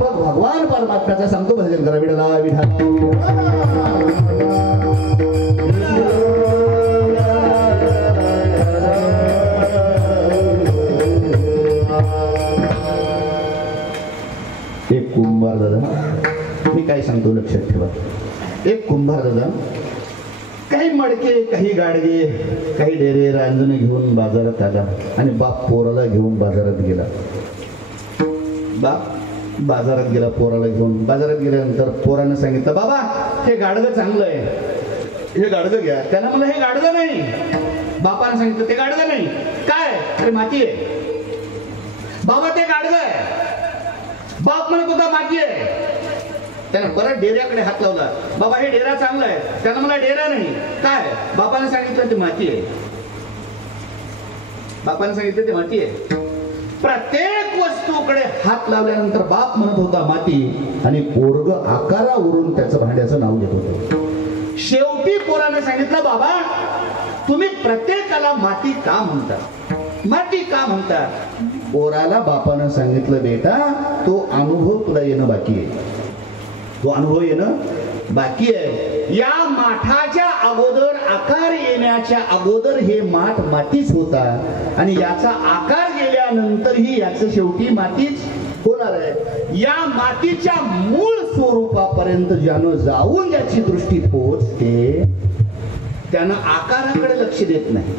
भगवान परमात्म्याचा सांगतो भजन करा विठला विठा एक कुंभार दादा मी काय सांगतो लक्षात ठेवा. एक कुंभार दादा काही मडके काही गाडगे काही डेरे रांजण घेऊन बाजारात आला आणि बाप पोराला घेऊन बाजारात गेला. बाप बाजारात गेला पोराला घेऊन. बाजारात गेल्यानंतर पोरानं सांगितलं बाबा हे गाडगं चांगलं आहे, हे गाडगं घ्या. त्याला मला हे गाडगं नाही. बापानं सांगितलं ते गाडगं नाही. काय? अरे माती आहे. बाबा ते गाडगं आहे. बाप म्हणत होता माती आहे. त्यानं परत डेऱ्याकडे हात लावला. बाबा हे डेरा चांगला आहे. त्यानं मला डेरा नाही. काय? बापाने सांगितलं ते माती आहे. बापाने सांगितलं ते माती आहे. प्रत्येक वस्तूकडे हात लावल्यानंतर बाप म्हणत होता माती आणि पोरग आकारावरून त्याचं भांड्याचं नाव घेत होतं. शेवटी पोराने सांगितलं बाबा तुम्ही प्रत्येकाला माती का म्हणता, माती का म्हणता. पोराला बापानं सांगितलं बेटा तो अनुभव तुला येणं बाकी आहे, तो अनुभव येणं बाकी आहे. या माठाच्या अगोदर आकार येण्याच्या अगोदर हे माठ मातीच होता आणि याचा आकार गेल्यानंतरही याचं शेवटी मातीच होणार आहे. या मातीच्या मूळ स्वरूपापर्यंत ज्यानं जाऊन ज्याची दृष्टी पोहोचते त्यानं आकाराकडे लक्ष देत नाही.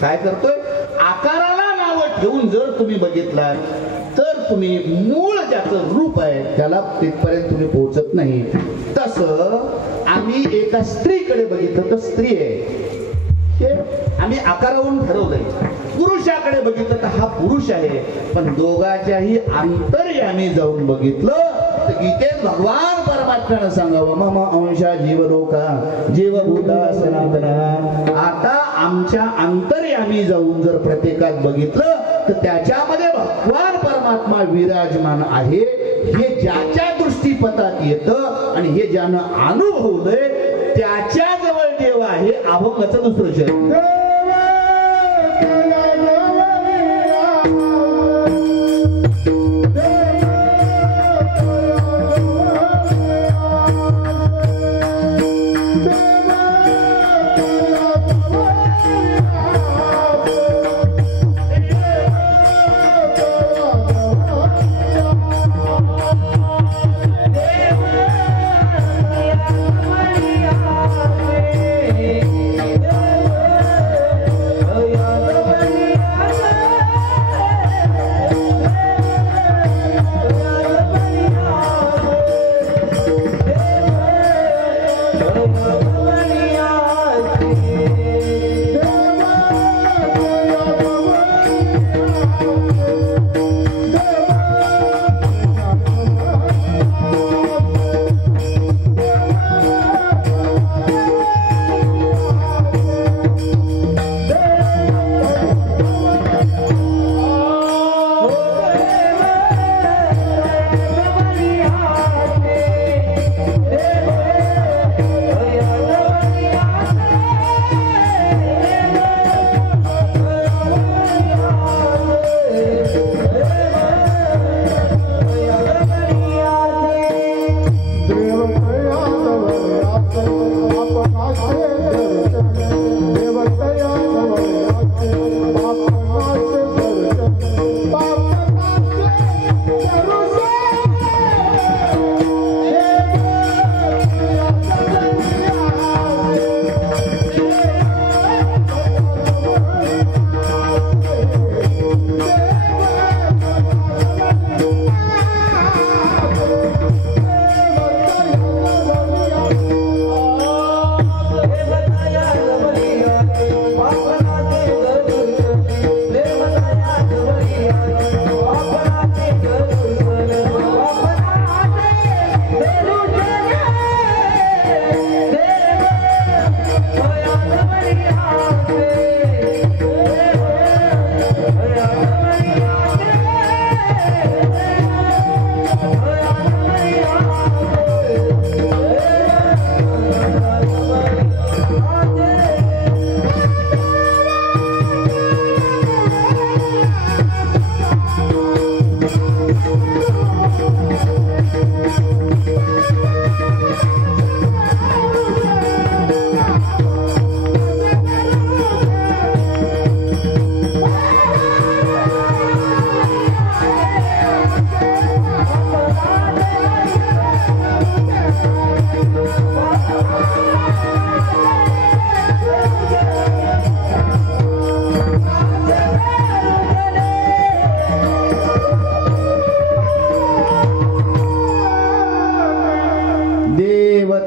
काय करतोय? आकाराला नावं ठेवून जर तुम्ही बघितलात तर तुम्ही मूळ ज्याचं रूप आहे त्याला तिथपर्यंत तुम्ही पोहोचत नाही. तसं आम्ही एका स्त्रीकडे बघितलं तर स्त्री आहे, आम्ही आकारावरून ठरवलंय. पुरुषाकडे बघितलं तर हा पुरुष आहे. पण दोघाच्याही अंतर्यामी जाऊन बघितलं तर गीतेत भगवान परमात्म्यानं सांगावं मम अंशा जीवलोका जीवभूता सनातना. आता आमच्या अंतर्यामी जाऊन जर प्रत्येकात बघितलं तर त्याच्यामध्ये भगवान परमात्मा विराजमान आहे हे ज्याच्या दृष्टीपथात येतं आणि हे ज्यानं अनुभवलंय त्याच्या जवळ देव आहे. अभंगाचं दुसरं शब्द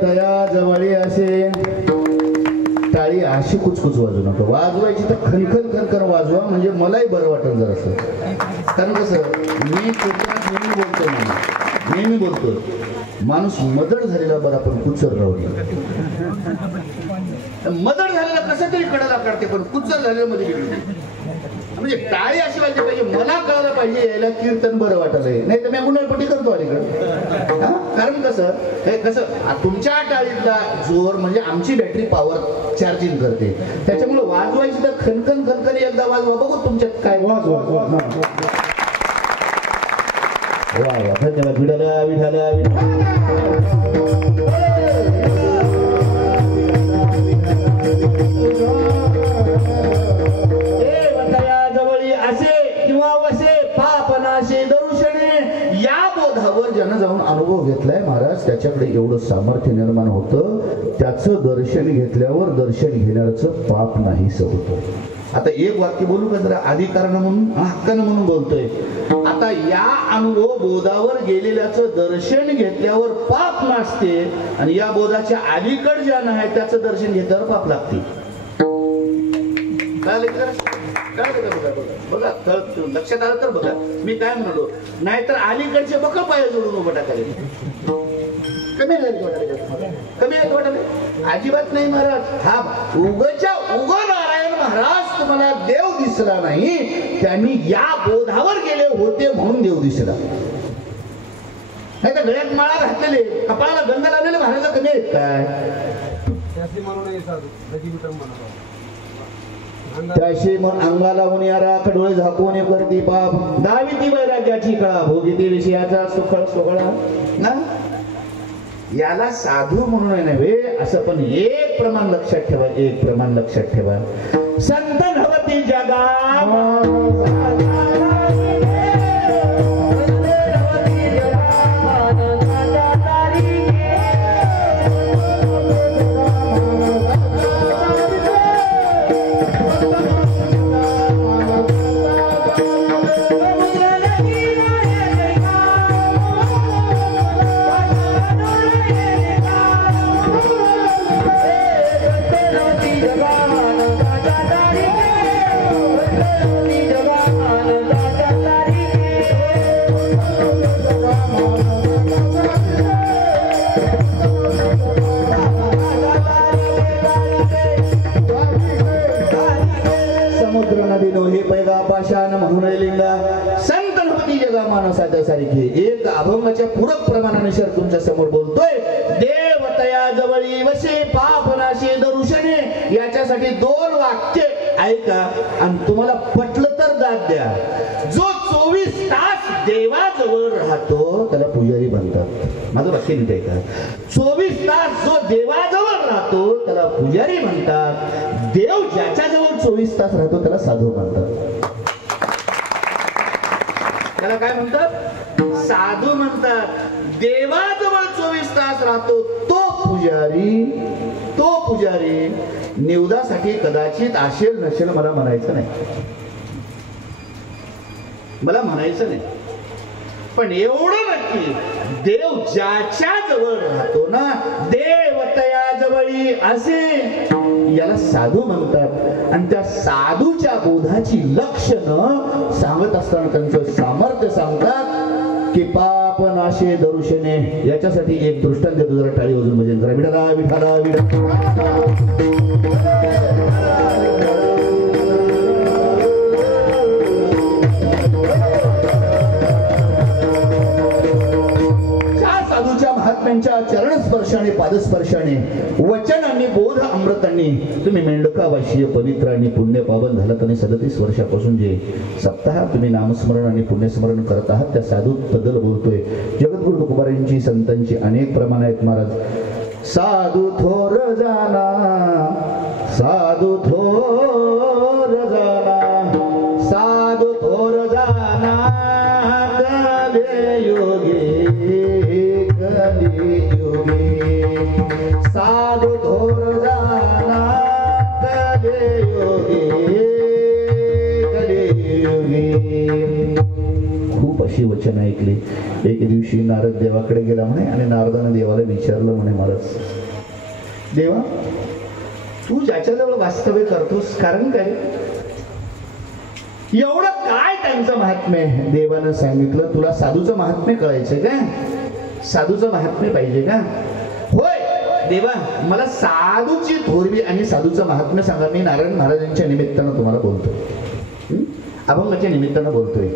तया जवळी असे टाळी अशी कुचकुच वाजू नका, वाजवायची तर खनखन खनखन वाजवा, म्हणजे मलाही बरं वाटेल जरासं. कारण कसं मी कोकणात नेहमी बोलतो माणूस मदड झालेला बरा पण कुचर राहू नये. मदड झालेला कसं तरी कडाला काढते पण कुचर झालेल्या मध्ये गेली, म्हणजे टाळी अशी वाजली पाहिजे, मला कळायला पाहिजे याला कीर्तन बरं वाटलंय, नाही तर मी गुन्हेपट्टी करतो अलीकडे. कारण कसं तुमच्या टाळीतला जोर म्हणजे आमची बॅटरी पॉवर चार्जिंग करते, त्याच्यामुळे वाजवायची तर खनखन खनखन एकदा वाजवा, बघू तुमच्यात काय वाजवा. वा वा, धन्यवाद. विठाला विठाला या बोधावर ज्यानं जाऊन अनुभव घेतलाय महाराज त्याच्याकडे एवढं सामर्थ्य निर्माण होतं, त्याचं दर्शन घेतल्यावर दर्शन घेण्याचं पाप नाहीच होतं. आता एक वाक्य बोलू का जरा, अधिकारानं म्हणून हक्कानं म्हणून बोलतोय. आता या अनुभव बोधावर गेलेल्याचं दर्शन घेतल्यावर पाप नसते आणि या बोधाच्या अलीकड ज्या नाही त्याचं दर्शन घेतल्यावर पाप लागते. बघा लक्षात आलं तर बघा मी काय म्हणालो, नाहीतर अलीकडचे बकल पाय जोडून उभं टाकायला कमी वाटायला अजिबात नाही महाराज. हा उगच्या उग नारायण महाराज तुम्हाला देव दिसला नाही, त्यांनी या बोधावर गेले होते म्हणून देव दिसला. नाही तर गळ्यात माळा घातलेले, कपाळाला गंध लावलेले महाराज कमी आहेत काय? त्याशी मन अंगाला उन्यारा डोळे झाकून करती पाप, दावी ती वैराग्याची कळा, भोगिती विषयाचा सुखळ सोहळा ना. याला साधू म्हणून नव्हे असं, पण एक प्रमाण लक्षात ठेवा, एक प्रमाण लक्षात ठेवा. संत भवती जगा सारखी एक अभंगाच्या पूरक प्रमाणाने शर तुमच्या समोर बोलतोय. देवतया जवळी वशे पापनाशी दरुषणे, याच्यासाठी 2 वाक्य ऐका आणि तुम्हाला पटलं तर दाद द्या. जो 24 तास देवाजवळ राहतो त्याला पुजारी म्हणतात. माझं वाक्य नीट ऐका. 24 तास जो देवाजवळ राहतो त्याला पुजारी म्हणतात. देव ज्याच्याजवळ 24 तास राहतो त्याला साधू म्हणतात. त्याला काय म्हणतात? साधू म्हणतात. देवाजवळ 24 तास राहतो तो पुजारी निवदासाठी कदाचित असेल नसेल मला म्हणायचं नाही, पण एवढं नक्की देव ज्याच्या जवळ राहतो ना, देवतया जवळी असे याला साधू म्हणतात. आणि त्या साधूच्या बोधाची लक्षणं सांगत असताना त्यांचं सामर्थ्य सांगतात की पाप नाशे दरुषणे. याच्यासाठी एक दृष्टांत देतो, जरा टाळी वाजून भजन करा. विठाला विठाला विठा महात्म्यांच्या चरण स्पर्शाने पादस्पर्शाने वचन आणि बोध अमृतांनी तुम्ही मेंढकावाशीय पवित्र आणि पुण्य पावन झालात. आणि 37 वर्षापासून जे सप्ताह तुम्ही नामस्मरण आणि पुण्यस्मरण करत आहात त्या साधू बद्दल बोलतोय. जगद्गुरु तुकोबारायांची संतांची अनेक प्रमाण आहेत महाराज. साधू थोर जाना, साधू थोर जाना, साधू थोर जाना कले योगी साधू थोर जाना कले योगी. खूप अशी वचन वचन ऐकले. एक दिवशी नारद देवाकडे गेला म्हणे आणि नारदाने देवाला विचारलं म्हणे, महाराज देवा, तू ज्याच्याजवळ वास्तव्य करतोस कारण काय? एवढं काय त्यांचं महात्म्य आहे? देवानं सांगितलं, तुला साधूचं महात्म्य कळायचं का? साधूचं महात्म्य पाहिजे का? होय देवा, मला साधूची थोरवी आणि साधूचं महात्म्य सांगा. मी नारायण महाराजांच्या निमित्तानं तुम्हाला बोलतोय, अभंगाच्या निमित्तानं बोलतोय.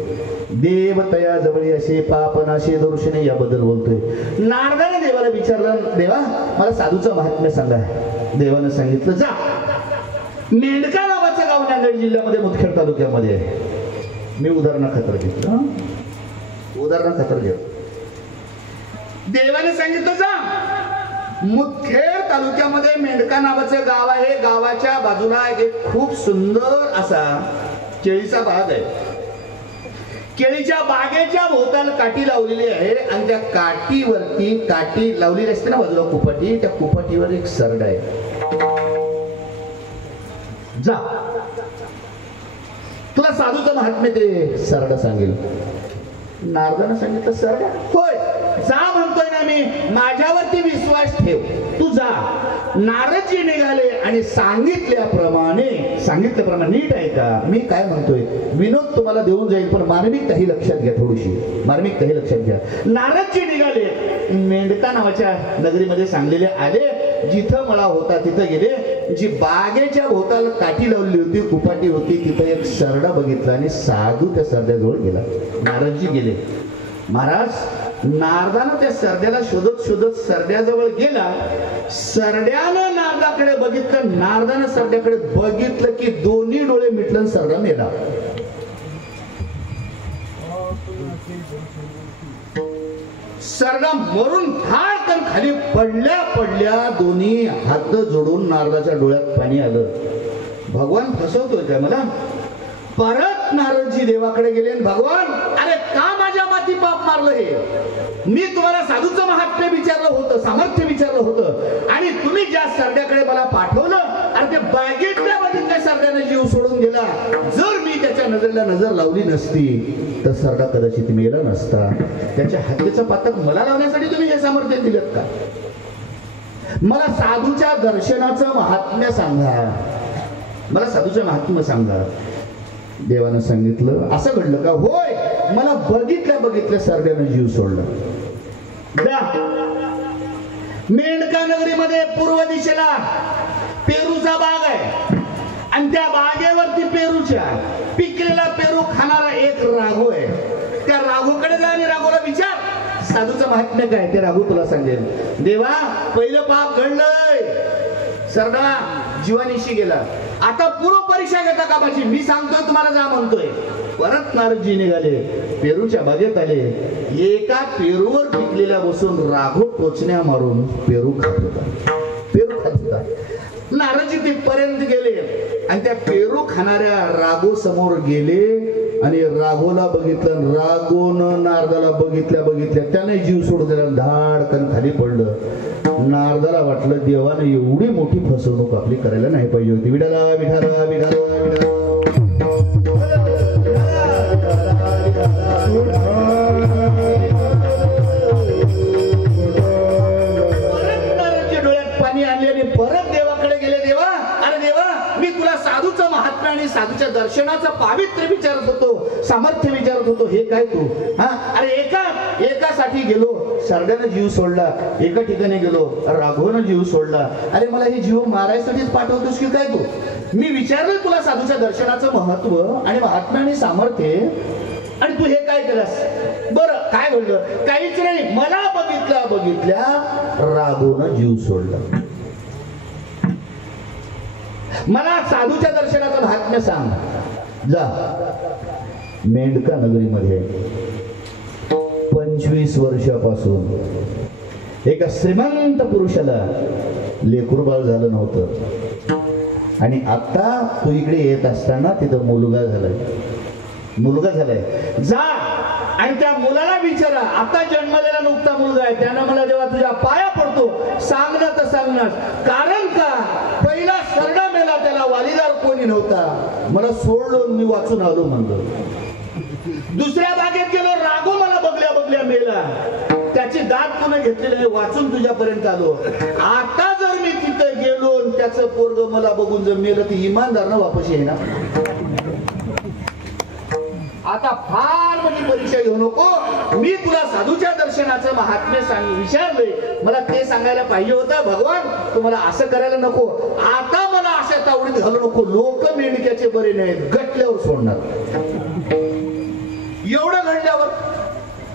देवतया जवळी असे पापनाशे दर्शने याबद्दल बोलतोय. नारदाने देवाला विचारलं, देवा मला साधूचं महात्म्य सांगा. देवानं सांगितलं, जा मेंढका नावाचं गाव नांदेड जिल्ह्यामध्ये मुदखेड तालुक्यामध्ये आहे. मी उदाहरणाखातर घेतलं, उदाहरणाखातर घेतलं. देवाने सांगितलं, जा मुदखेड तालुक्यामध्ये मेंढका नावाचं गाव आहे. गावाच्या बाजूला एक खूप सुंदर असा केळीचा बाग आहे. केळीच्या बागेच्या भोवताल काठी लावलेली आहे आणि त्या काठीवरती, काठी लावलेली असते ना बाजूला कुपाटी, त्या कुपाटीवर एक सरड आहे. जा तुला साधूचं महात्म्य ते सरड सांगेल. नारदानं सांगितलं, सरड? होय, जा म्हणतोय ना मी, माझ्यावरती विश्वास ठेव, तू जा. नारदजी निघाले आणि सांगितल्याप्रमाणे नीट आहे का मी काय म्हणतोय, विनोद तुम्हाला देऊन जाईल पण मार्मिकता ही लक्षात घ्या, थोडीशी मार्मिकता ही लक्षात घ्या. नारदजी निघाले, मेंढका नावाच्या नगरीमध्ये सांगलेले आले. जिथं मळा होता तिथं गेले. जी बागेच्या भोवताला काठी लावली होती, कुपाटी होती, तिथं एक सरडा बघितला आणि साधू त्या सरड्याजवळ गेला. नारदजी गेले. महाराज, नारदानं त्या सरड्याला शोधत शोधत सरड्याजवळ गेला. सरड्यानं नारदाकडे बघितलं, नारदानं सरड्याकडे बघितलं की दोन्ही डोळे मिटलं, सरडा मेला. सरडा मरून फाडकन खाली पडल्या दोन्ही हात जोडून नारदाच्या डोळ्यात पाणी आलं. भगवान फसवतोय काय मला? परत नारदजी देवाकडे गेले, भगवान अरे का माझ्या माती पाप मारलं? हे मी तुम्हाला साधूचं महात्म्य विचारलं होतं, सामर्थ्य विचारलं होतं आणि तुम्ही ज्या सरड्याकडे मला पाठवलं, अरे ते बागेतल्या बघितल्या सरड्याने जीव सोडून गेला. जर मी त्याच्या नजरेला नजर लावली नसती तर सरडा कदाचित मेला नसता. त्याच्या हत्येचं पातक मला लावण्यासाठी तुम्ही हे सामर्थ्य दिलं का? मला साधूच्या दर्शनाचं महात्म्य सांगा, मला साधूचं महात्म्य सांगा. देवानं सांगितलं, असं घडलं का? होय, मला बघितल्या सरड्यानं जीव सोडला. मेंढका नगरीमध्ये पूर्व दिशेला पेरूचा बाग आहे आणि त्या बागेवरती पेरूच्या पिकलेला पेरू खाणारा एक राघू आहे. त्या राघूकडे जा आणि राघूला विचार, साधूचं महात्म्य काय ते राघू तुला सांगेल. देवा, पहिलं पाप घडलंय, सरडा जीवानिशी गेला. आता पूर्व परीक्षा घेता कामाची, मी सांगतोय तुम्हाला जा म्हणतोय. परत नारदजी निघाले, पेरूच्या बागेत आले. एका पेरूवर पिकलेल्या बसून राघू टोचण्या मारून पेरू खात होता. नारदजी तिथपर्यंत गेले आणि त्या पेरू खाणाऱ्या राघू समोर गेले आणि राघोला बघितलं. राघोनं नारदाला बघितल्या त्याने जीव सोडून दिला, धाडकन खाली पडलं. नारदाला वाटलं देवानं एवढी मोठी फसवणूक आपली करायला नाही पाहिजे होती. विठाला विठाला विठाला विठाला. परत नारदच्या डोळ्यात पाणी आणले आणि परत देवाकडे गेले. देवा, अरे देवा, मी तुला साधूचं महात्म्य आणि साधूच्या दर्शनाचं पावित्र्य विचारत होतो, सामर्थ्य विचारत होतो. हे काय तू? अरे एकासाठी गेलो, सरड्यानं जीव सोडला. एका ठिकाणी गेलो, राघवनं जीव सोडला. अरे मला हे जीव मारायसाठीच पाठवतोस की काय तू? मी विचारलं तुला साधूच्या दर्शनाचं महत्व आणि महात्म्य आणि सामर्थ्य, आणि तू हे काय केलंस? बरं, काय घडलं? काहीच नाही. मला बघितल्या राघवनं जीव सोडला. मला साधूच्या दर्शनाचं महात्म्य सांग. जा मेंढका नगरीमध्ये 25 वर्षापासून एका श्रीमंत पुरुषाला लेकरू बाळ झालं नव्हतं आणि आता तू इकडे येत असताना तिथं मुलगा झालाय. जा आणि त्या मुलाला विचारा, आता जन्मलेला नुकता मुलगा आहे, त्यानं मला जेव्हा तुझ्या पाया पडतो सांगणं तर सांगणार. कारण का? पहिला सरडा मेला, त्याला वालीदार कोणी नव्हता, मला सोडलो, मी वाचून आलो म्हणलो. दुसऱ्या बागेत गेलो, राघव मला मेला त्याची दात कोणी घेतलेली आहे वाचून तुझ्यापर्यंत आलो. आता जर मी तिथं गेलो त्याचं पोरग मला बघून जर मेलं ती इमानदार ना वापस येईना. आता फार मोठी परीक्षा घेऊ नको. मी तुला साधूच्या दर्शनाचं महात्म्य विचारलंय, मला ते सांगायला पाहिजे होतं. भगवान तुम्हाला असं करायला नको. आता मला अशा तावडीत घालू नको. लोक मेंढक्याचे बरे नाहीत, गटल्यावर सोडणार.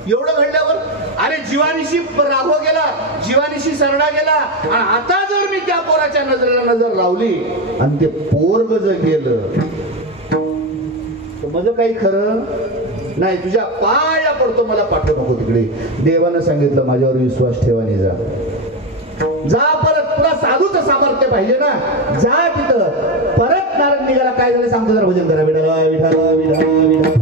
एवढं घडल्यावर अरे जीवानिशी राघव गेला, जीवानिशी सरडा गेला, आणि आता जर मी त्या पोराच्या नजरेला नजर लावली आणि ते पोरग जर गेलं माझं काही खरं नाही. तुझ्या पाया पडतो, मला पाठवू नको तिकडे. देवानं सांगितलं माझ्यावर विश्वास ठेवाने जा. जा परत. तुला साधूचं सामर्थ्य पाहिजे ना, जा तिथं. परत नारद निघाला. काय झालं सांगतो जरा. भजन करा. विठाला विठाला विठाला विठाला.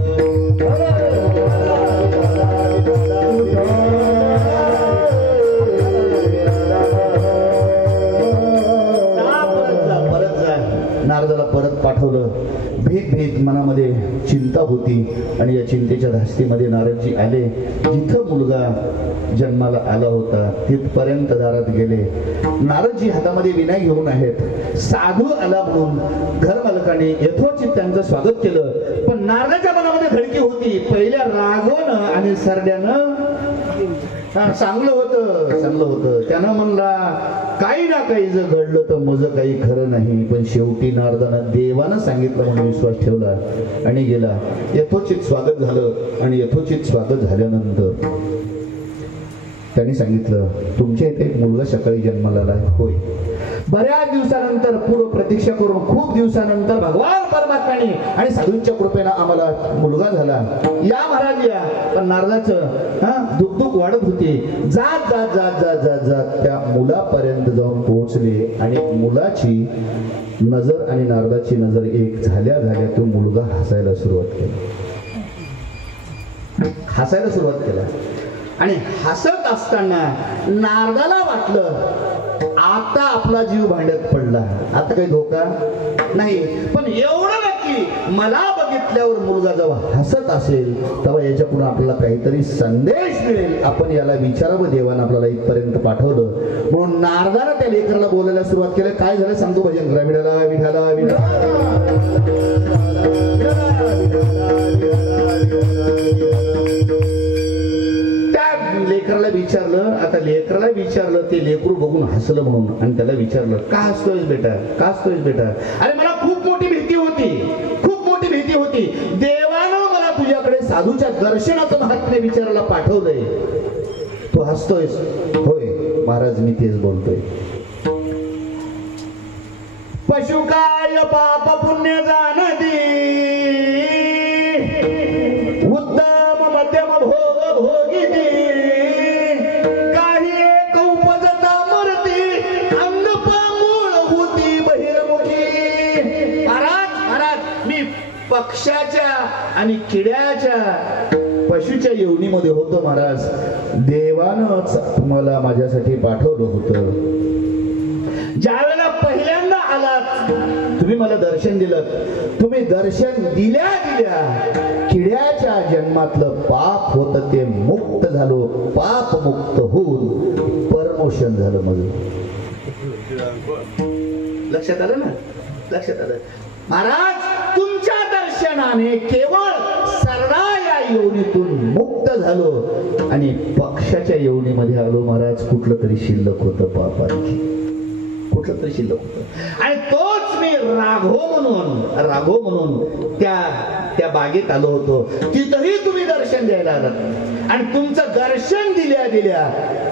नारदाला परत पाठवलं. भीत मनामध्ये चिंता होती आणि या चिंतेच्या धास्तीमध्ये नारदजी आले. जिथं मुलगा जन्माला आला होता तिथपर्यंत दारात गेले. नारदजी हातामध्ये विना घेऊन आहेत. साधू आला म्हणून घर मालकाने यथोचित त्यांचं स्वागत केलं. पण नारदाच्या मनामध्ये धडकी होती. पहिल्या राघवनं आणि सरड्यानं चांगलं होतं. त्यानं म्हणला काही ना काही जर घडलं तर माझं काही खरं नाही. पण शेवटी नारदानं देवानं सांगितलं म्हणून विश्वास ठेवला आणि गेला. यथोचित स्वागत झालं आणि यथोचित स्वागत झाल्यानंतर त्यांनी सांगितलं तुमच्या इथे एक मुलगा सकाळी जन्माला आला. होय. बऱ्याच दिवसानंतर पूर्व प्रतीक्षा करून खूप दिवसानंतर भगवान परमात्म्याने आणि साधूंच्या कृपेनं आम्हाला मुलगा झाला. या महाराज या. पण नारदाचं दुःख वाढत होती. जात जात जात जात जात जात त्या मुलापर्यंत जाऊन पोहोचले आणि मुलाची नजर आणि नारदाची नजर एक झाल्या तो मुलगा हसायला सुरुवात केला. आणि हसत असताना नारदाला वाटलं आता आपला जीव भांड्यात पडला, आता काही धोका नाही. पण एवढं नक्की मला बघितल्यावर मुलगा जेव्हा हसत असेल तेव्हा याच्याकडून आपल्याला काहीतरी संदेश मिळेल. आपण याला विचारावं. देवानं आपल्याला इथपर्यंत पाठवलं म्हणून नारदानं त्या लेकराला बोलायला सुरुवात केली. काय झालं सांगतो. भजन करा. विठाला विठाला विठाला. लेकराला विचारलं. आता लेकराला विचारलं ते लेकरू बघून हसलं म्हणून आणि त्याला विचारलं का हसतोयस बेटा. अरे मला खूप मोठी भीती होती. देवानं मला तुझ्याकडे साधूच्या दर्शनाचं महात्म्य विचारायला पाठवलंय. तू हसतोयस. होय महाराज मी तेच बोलतोय. पशुकाय पाप पुण्य जाणती उत्तम मध्यम भोग भोगिती काही एक उपजता मूर्ती अंगपामूळ होती बहिर्मुखी. महाराज मी पक्षाच्या आणि किड्याच्या पशुच्या योनीमध्ये होतो महाराज. देवानंच तुम्हाला माझ्यासाठी पाठवलं होतं. ज्यावेळेला पहिल्यांदा आलात तुम्ही मला दर्शन दिलं. तुम्ही दर्शन दिल्या किड्याच्या जन्मातलं पाप होतं ते मुक्त झालो. पाप मुक्त होऊन परमोशन झालं. माझं लक्षात आलं ना. महाराज तुमच्या दर्शनाने केवळ सरळा या योनीतून मुक्त झालो आणि पक्षाच्या योनीमध्ये आलो. महाराज कुठलं तरी शिल्लक होतं पापाची, आणि तोच मी राघव म्हणून त्या बागेत आलो होतो. तिथंही तुम्ही दर्शन द्यायला आलात आणि तुमचं दर्शन दिल्या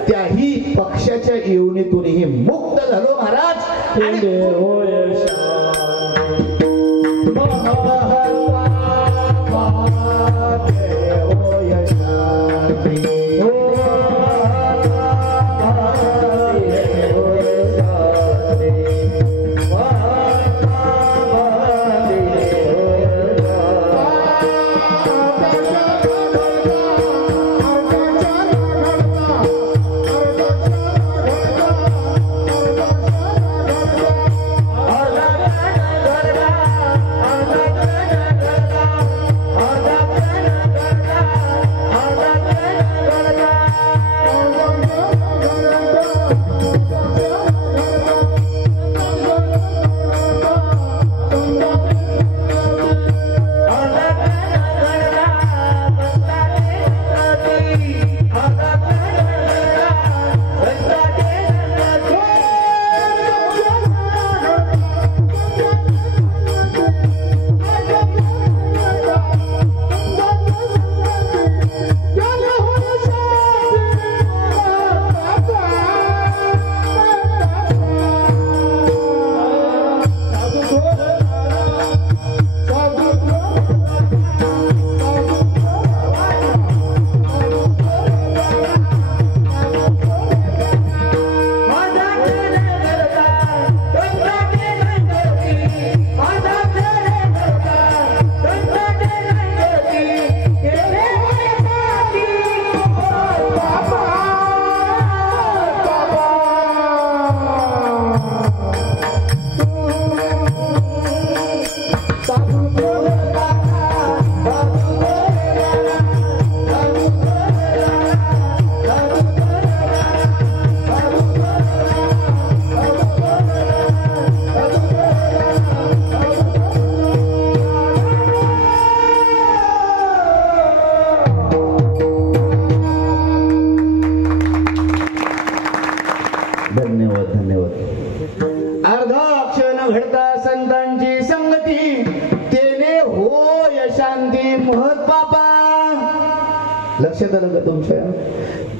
त्याही पक्षाच्या योनीतूनही मुक्त झालो महाराज. धन्यवाद धन्यवाद. अर्धा क्षण घडता संतांची संगती, तेने होय शांती महत पापा. लक्षात आलं का तुमच्या?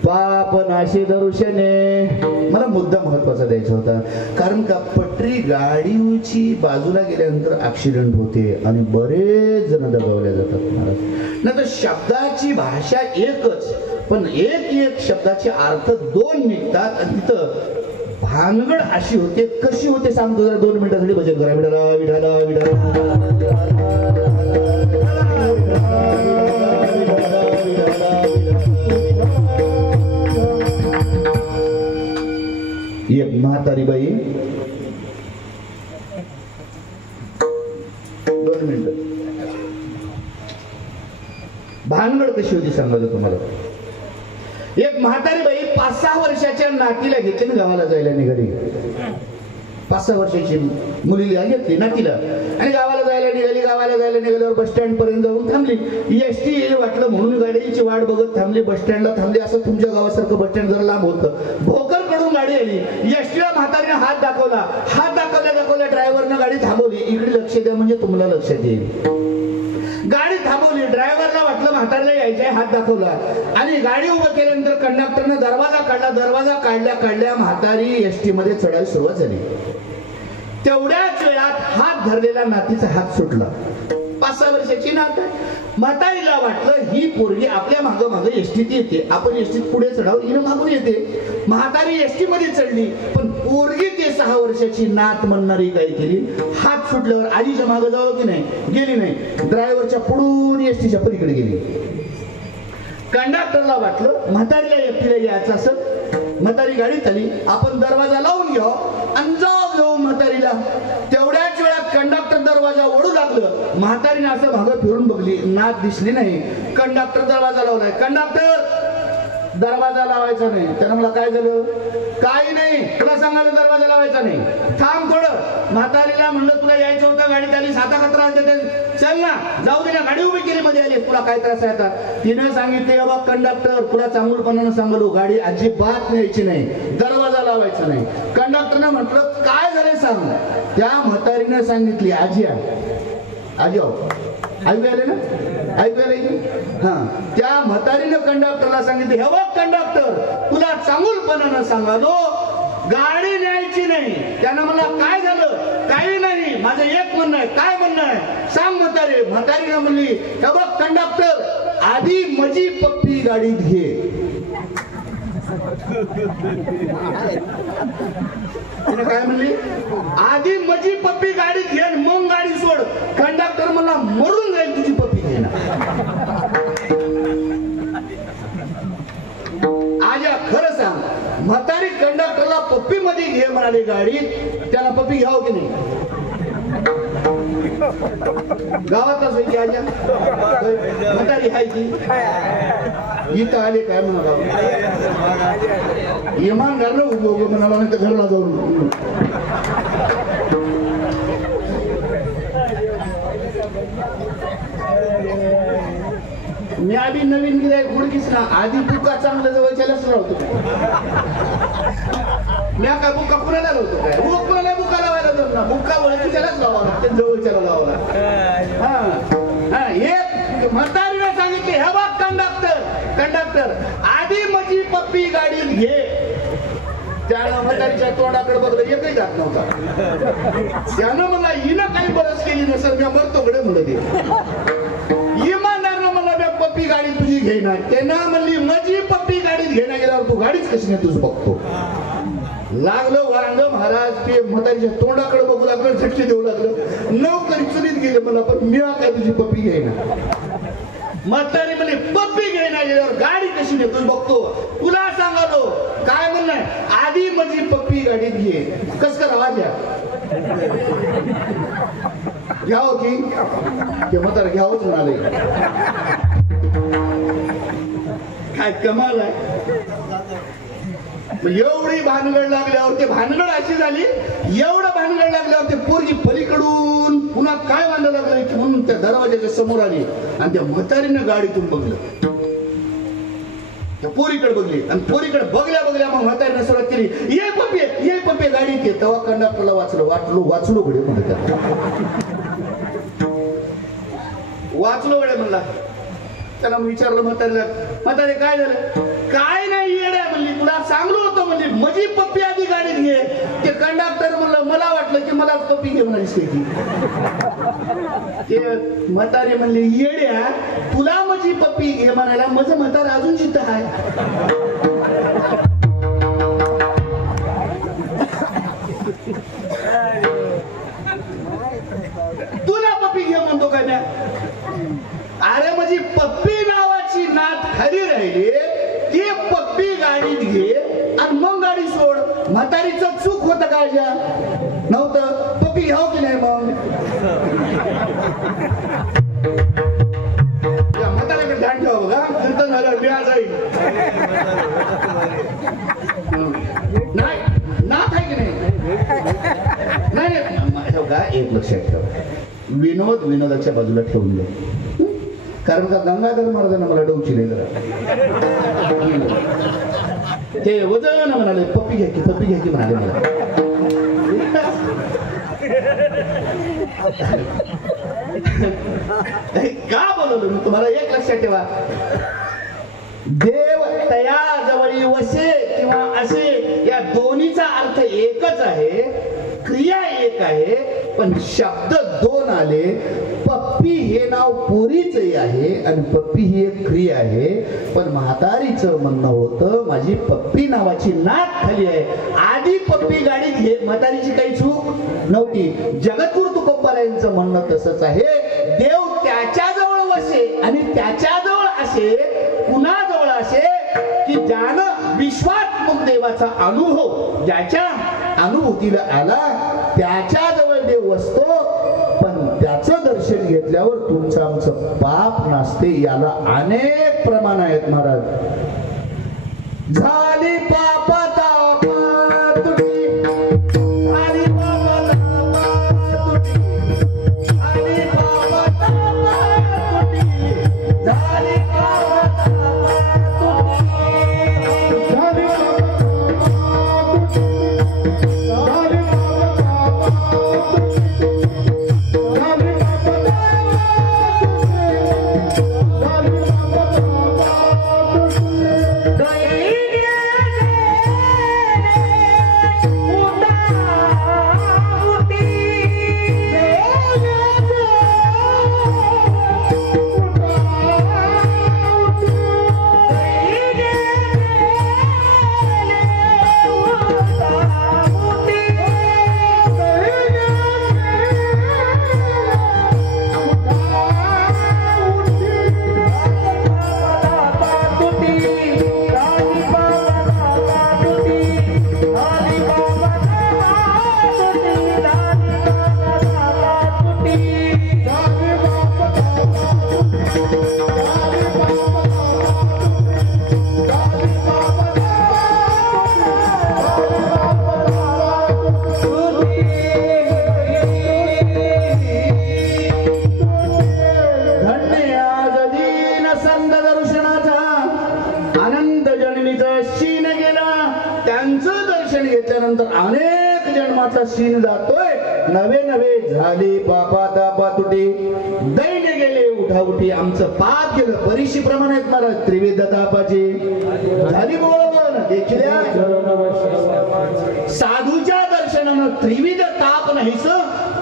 पाप नाशी दरुषणे. मला मुद्दा महत्वाचा द्यायचा होता, कारण का पटरी गाडीची बाजूला गेल्यानंतर ऍक्सिडेंट होते आणि बरेच जण दबावले जातात महाराज. नाही तर शब्दाची भाषा एकच, पण एक शब्दाचे अर्थ दोन निघतात आणि तिथं भानगड अशी होते. कशी होते सांगतो जरा, 2 मिनिटासाठी भजन करा. विठाला विठाला विठाला. एक म्हातारी बाई, 2 मिनिट, भानगड कशी होती सांगायचं तुम्हाला. एक म्हातारी बाई 5-6 वर्षाच्या नातीला घेतली गावाला जायला निघाली. 5-6 वर्षाची मुलीला घेतली नातीला आणि गावाला जायला निघाली. गावाला जायला निघाल्यावर बस स्टँड पर्यंत जाऊन थांबली. एसटी येईल वाटलं म्हणून गाडीची वाट बघत थांबली. बस स्टँडला थांबली. असं तुमच्या गावासारखं बस स्टँड जरा लांब होतं. भोकर कडून गाडी आली. एसटीला म्हातारीने हात दाखवला. हात दाखवल्या ड्रायव्हरनं गाडी थांबवली. इकडे लक्ष द्या म्हणजे तुम्हाला लक्षात येईल. गाडी थांबवली. ड्रायव्हरला वाटलं म्हातारीला यायचंय, हात दाखवला आणि गाडी उभं केल्यानंतर कंडक्टरनं दरवाजा काढला. दरवाजा काढल्या म्हातारी एसटी मध्ये चढायला सुरुवात झाली. तेवढ्याच वेळात हात धरलेला नातीचा हात सुटला. 5-6 वर्षाची नात. म्हातारीला वाटलं ही पोरगी आपल्या मागं एसटीत येते, आपण एसटीत पुढे चढावं, हिनं मागून येते. म्हातारी एसटी मध्ये चढली, पण पोरगी ते 6 वर्षाची नात म्हणणारी काय केली, हात सुटल्यावर आजीच्या मागं जावं की नाही, गेली नाही. ड्रायव्हरच्या पुढून एसटीच्या पलीकडे गेली. कंडक्टरला वाटलं म्हातारीला एकटीला यायचं असं. म्हातारी गाडीत आली. आपण दरवाजा लावून घेऊ आणि जाऊ म्हातारीला. तेवढ्याच वेळात कंडक्टर दरवाजा ओढू लागलं. म्हातारीने असं मागं फिरून बघली, नात दिसली नाही. कंडक्टर दरवाजा लावलाय. कंडक्टर दरवाजा लावायचा नाही. त्यानं मला काय झालं, काही नाही, तुला सांगायला दरवाजा लावायचा नाही, थांब थोडं. म्हातारीला म्हणलं तुला यायचं होतं, गाडीत आली, 7 त्रास देते, चल ना, जाऊ दे ना, गाडी उभी केली मध्ये आली, तुला काय त्रास आहे आता. तिने सांगितले बाबा कंडक्टर तुला चांगलपणानं सांगलो, गाडी अजिबात न्यायची नाही, दरवाजा लावायचा नाही. कंडक्टरने म्हटलं काय झालंय सांग. त्या म्हातारीने सांगितली आजी ऐकू आले ना, ऐकू आले की हा. त्या म्हातारीनं कंडक्टरला सांगितले हे बघ कंडक्टर तुला चांगलपणानं सांगालो, गाडी न्यायची नाही. त्यानं मला काय झालं, काही नाही, माझं एक म्हणणं आहे. काय म्हणणं आहे सांग म्हातारी. म्हातारीनं म्हणली हे बघ कंडक्टर आधी माझी पप्पी गाडीत घे. काय म्हणली, आधी माझी पप्पी गाडीत घे मग गाडी सोड. कंडक्टर मला मरून जाईल तुझी पप्पी घे ना. आजा खरं सांग, म्हातारी कंडक्टरला पप्पी मध्ये घे म्हणाली गाडीत, त्याला पप्पी घ्यावं की नाही. गावातच होती आजा म्हातारी हाय की इथं आले काय म्हणा इमानदार उभं म्हणाला नाही तर घरला जाऊन. मी आधी नवीन गिरायक हुडकीस ना, आधी बुका चांगलं जवळच्यालाच लावतो. मी काय बुका कुणाला लावतो काय, कुणाला बुका लावायला जाऊ ना, बुका ओळखीच्यालाच लावा लागते, जवळच्याला लावा. हा एक म्हातारीने सांगितले हे बघ कंडक्टर आधी माझी पप्पी गाडीत घे. त्यानं म्हातारीच्या तोंडाकडे बघलं, एकही जात नव्हता. त्यानं मला हिनं काही बरस केली नसेल, मी मरतोकडे म्हणत इमानदारनं मला पप्पी गाडी तुझी घेणार. त्यांना म्हणली माझी पप्पी गाडीत घेण्या गेल्यावर तू गाडीच कशी नाही तुझ बघतो. लागलं वांग महाराज, ते म्हातारीच्या तोंडाकडे बघू लागलं, झटके देऊ लागलं. नोकरी चुलीत गेले मला, पण मी काय तुझी पप्पी घेणार. म्हातारी म्हणे पप्पी घेण्या गेल्यावर गाडी कशी नाही तुझ बघतो. तुला सांगालो काय म्हणणं, आधी माझी पप्पी गाडीत घे. कस करा वाजा घ्यावं की ते म्हातारा घ्यावंच म्हणाले. काय कमाल आहे. एवढी भानगड लागल्यावर ते भानगड अशी झाली, एवढं भानगड लागल्यावर ते पोरगी पलीकडून पुन्हा काय बांधायला लागलं की म्हणून त्या दरवाजाच्या समोर आली आणि त्या म्हातारीनं गाडीतून बघलं, त्या पोरीकडे बघली आणि पोरीकडे बघल्या मग म्हातारीनं सुरुवात केली, ये पप्पी तेव्हा कंडक्टरला वाचलो गडे म्हणलं वाचलो गडे म्हणला. त्याला विचारलं म्हातारे काय झालं? काय नाही येड्या म्हणली, तुला सांगलो होतो म्हणजे माझी पप्पी आधी गाडीत घे. ते कंडक्टर म्हणलं मला वाटलं की मला पप्पी घे म्हणालीस की. ते म्हातारे म्हणले येड्या तुला माझी पप्पी घे म्हणायला माझं म्हातारे अजून जिथं आहे. तुला पप्पी घे म्हणतो काय म्या? अरे माझी पप्पी नावाची नात खाली राहिली, ती पप्पी गाडीत घे आणि मग गाडी सोड. म्हातारीचं चूक होतं का? नव्हतं. पप्पी घ्याव की नाही मग? म्हाताऱ्याकडे ध्यान ठेवा बघा, नंतर झालं बिया जाईल. नाही नात आहे की नाही? का एक लक्षात ठेवा, विनोदाच्या बाजूला ठेवून दे. कारण का गंगाधर महाराजांना मला डोंचिले जरा ते वजन म्हणाले पप्पी घ्या की म्हणाले मला. का बोलवलं मी तुम्हाला? एक लक्षात ठेवा, देव तया जवळी वसे किंवा असे या दोन्हीचा अर्थ एकच आहे, क्रिया एक आहे, पण शब्द दोन आले. पप्पी हे नाव पोरीचंही आहे आणि पप्पी ही एक क्रिया आहे. पण म्हातारीचं म्हणणं होतं माझी पप्पी नावाची नात खाली आहे, आधी पप्पी गाडीत घे. म्हातारीची काही चूक नव्हती. जगद्गुरु तुकोबारायांचं म्हणणं तसंच आहे. देव त्याच्याजवळ वसे आणि त्याच्याजवळ असे, कुणाजवळ असे की ज्यानं विश्वात्मक देवाचा अनुभव ज्याच्या अनुभूतीला आला त्याच्याजवळ देव असतो. पण त्याचं दर्शन घेतल्यावर तुमचं आमचं पाप नासते. याला अनेक प्रमाण आहेत महाराज. झाली पापाचा अनेक जन्माचा शीन जातोय. नवे झाले पापा तापा तुटे, दैन्य गेले उठाउठी. आमचं पाप गेलं परीशी प्रमाण आहेत महाराज. त्रिविध तापाची झाली बोलवण देखल्या साधूच्या दर्शनानं त्रिविध ताप नाहीस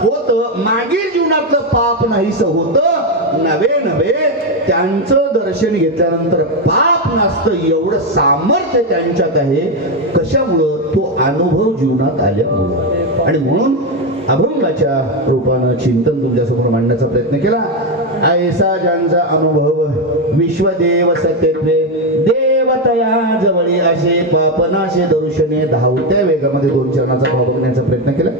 होत, मागील जीवनातलं पाप नाहीस होत. नवे त्यांचं दर्शन घेतल्यानंतर पाप नसतं एवढं सामर्थ्य त्यांच्यात आहे. कशामुळं? तो अनुभव जीवनात आल्यामुळं. आणि म्हणून अभंगाच्या रूपानं चिंतन तुमच्यासमोर मांडण्याचा प्रयत्न केला. ऐसा ज्यांचा अनुभव विश्वदेव सत्यत्वे देवतया जवळी असे पापनाशे दर्शने धावत्या वेगामध्ये 2 चरणाचा भाव बघण्याचा प्रयत्न केला.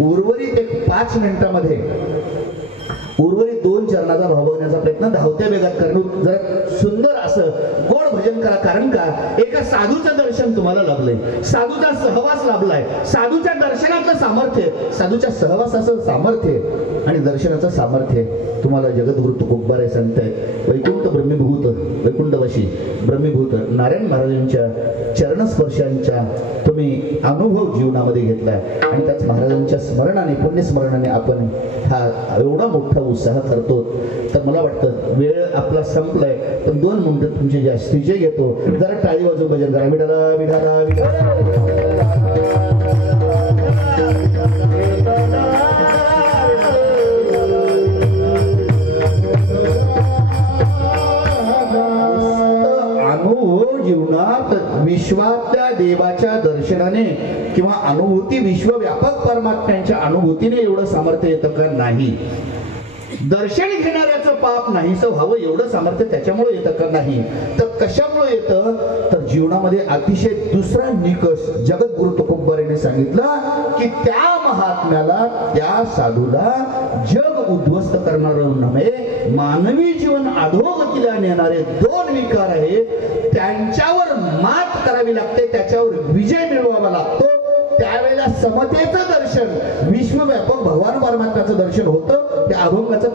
उर्वरित एक 5 मिनिटामध्ये उर्वरित 2 दोन चरणाचा भाव बघण्याचा प्रयत्न धावत्या वेगात करणं जरा सुंदर असं गोड भजन करा. कारण का एका साधूचं दर्शन तुम्हाला लाभलंय, साधूचा सहवास लाभलाय, साधूच्या दर्शनाचं सामर्थ्य, साधूच्या सहवासाचं सामर्थ्य आणि दर्शनाचं सामर्थ्य तुम्हाला जगद्गुरु तुकोबाराय सांगताय. वैकुंठ ब्रह्मीभूत वैकुंठवासी ब्रह्मीभूत नारायण महाराजांच्या चरणस्पर्शांच्या तुम्ही अनुभव जीवनामध्ये घेतलाय आणि त्याच महाराजांच्या स्मरणाने पुण्यस्मरणाने आपण हा एवढा मोठा उत्साह करतो. तर मला वाटतं वेळ आपला संपलाय, पण 2 मिनिटं तुमचे जास्तीचे घेतो. जरा टाळी वाजवून भजन करा. विठाला विठाला अनुभव जीवनात विश्वातल्या देवाच्या दर्शनाने किंवा अनुभूती विश्वव्यापक परमात्म्यांच्या अनुभूतीने एवढं सामर्थ्य येतं का? नाही. दर्शन घेणाऱ्याचं पाप नाहीसं व्हावं एवढं सामर्थ्य त्याच्यामुळे येतं का? नाही. तर कशामुळे येतं? तर जीवनामध्ये अतिशय दुसरा निकष जगद्गुरु तुकोबारायांनी सांगितलं की त्या महात्म्याला त्या साधूला जग उद्ध्वस्त करणारं नव्हे, मानवी जीवन अधोगतीला नेणारे 2 विकार आहेत, त्यांच्यावर मात करावी लागते, त्याच्यावर विजय मिळवावा लागतो. त्यावेळेला समतेचं दर्शन विश्वव्यापक भगवान परमात्म्याचं दर्शन होतं. त्या अभंगाचं